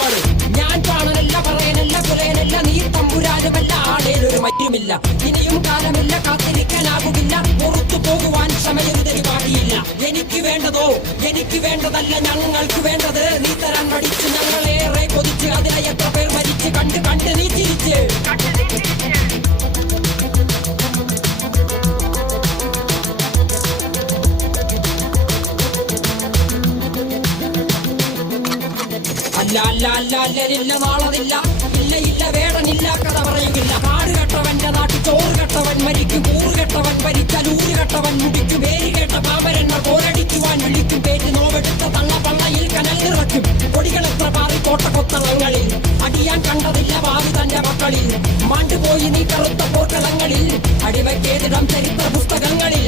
പാട്. ഞാൻ കാണനല്ല പറയാനല്ല കുലയനല്ല നീ തമ്പുരാനുമല്ല ആടേലൊരു മറ്റുമില്ല. ഇനിയും കാലമില്ല കാത്തിരിക്കാനാകുകില്ല പുറത്തു പോകുവാൻ ക്ഷമയൊരു ബാക്കിയില്ല. എനിക്ക് വേണ്ടതോ എനിക്ക് വേണ്ടതല്ല ഞങ്ങൾക്ക് വേണ്ടത് നീ തരാൻ പഠിച്ച് ഞങ്ങളേറെ കൊതിച്ച് അതിനായി എത്ര പേർ മരിച്ച് കണ്ട് കണ്ട് നീ ചിരിച്ച്. അല്ല അല്ല അല്ല അല്ലരില്ല നാളതില്ല ഇല്ല ഇല്ല വേടനില്ല കഥ പറയുകില്ല. കാട് കെട്ടവന്റെ നാട്ടിൽ ചോറ് കെട്ടവൻ മരിക്കും കൂറ് കെട്ടവൻ ഭരിച്ചാൽ ഊര് കെട്ടവൻ മുടിക്കും. പേര് കേട്ട പാമ്പരന്മാർ പോരടിക്കുവാൻ വിളിക്കും. പേര് നോവെടുത്ത തള്ള പള്ളയിൽ കനൽ നിറയ്ക്കും. കൊടികളെത്ര പാറി കോട്ടക്കൊത്തളങ്ങളിൽ അടിയാൻ കണ്ടതില്ല ഭാവി തന്റെ മക്കളിൽ. മാണ്ടുപോയി നീ കറുത്ത പോർക്കളങ്ങളിൽ അടിവയ്ക്കേതിടം ചരിത്ര പുസ്തകങ്ങളിൽ.